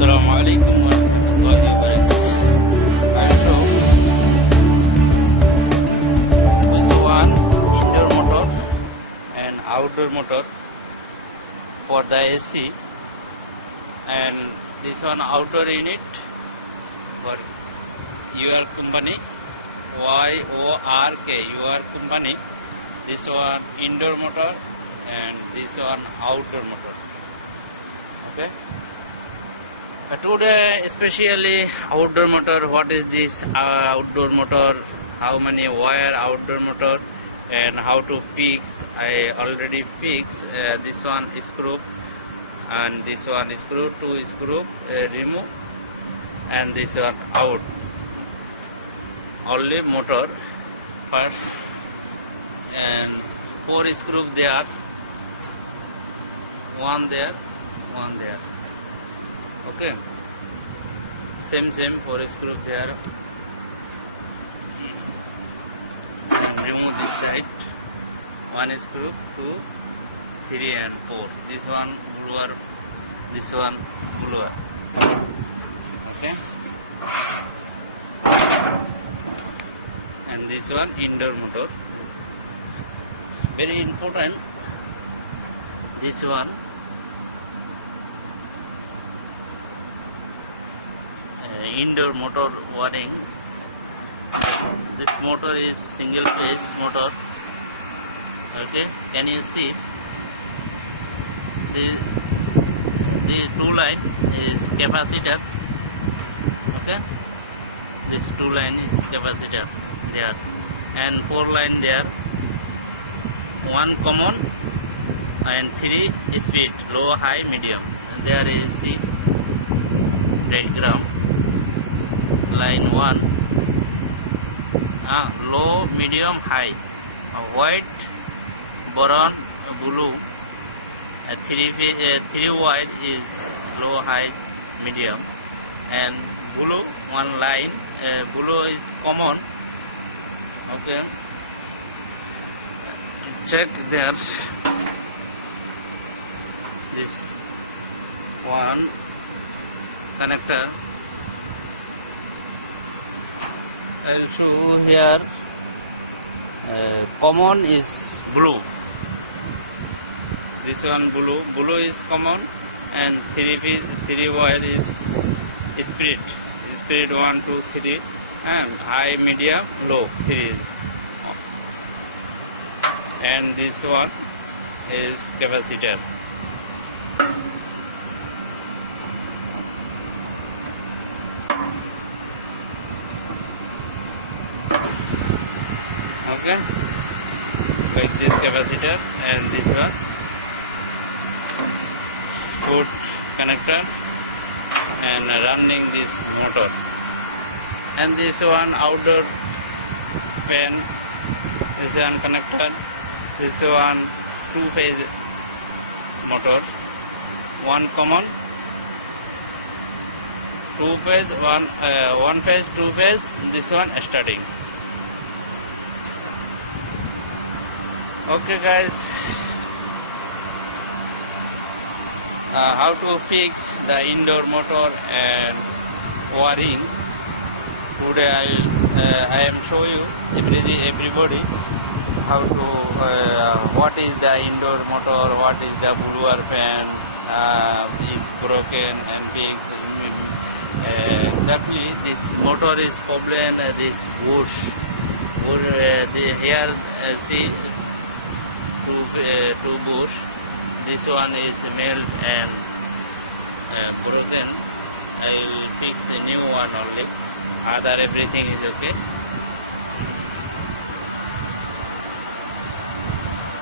Assalamualaikum warahmatullahi wabarakatuh. I'll show this one indoor motor and outdoor motor for the AC, and this one outdoor unit for your company, YORK, your company. This one indoor motor and this one outdoor motor. Okay. Today especially outdoor motor. What is this outdoor motor? How many wire outdoor motor and how to fix? I already fixed this one screw and this one screw, two screw remove, and this one out. Only motor first, and four screw there, one there, one there. Okay, same four screw there, and remove this side, one screw, 2, 3 and 4. This one blower, this one blower. Okay, and this one indoor motor. Very important, this one indoor motor wiring. This motor is single phase motor. Okay, can you see the two line is capacitor. Okay, this two line is capacitor there, and four line there, one common and 3 speed, low, high, medium. And there is see diagram. Line 1, low, medium, high, white, brown, blue. 3 white is low, high, medium, and blue one line. Blue is common. Okay, check there. This one connector. I'll show here. Common is blue. This one blue. Blue is common, and 3 wire is spirit. Spirit 1, 2, 3, and high, medium, low 3. And this one is capacitor. Okay, like this capacitor, and this one put connector and running this motor, and this one outdoor fan, this one connector, this one 2 phase motor, one common, 2 phase, one phase, 2 phase, this one starting. Okay guys, how to fix the indoor motor and wiring. Today I am show you everybody how to what is the indoor motor, what is the blower fan is broken and fix. Exactly, this motor is problem. This bush, here see. Two bush. This one is melt and broken. I will fix a new one only. Other everything is okay.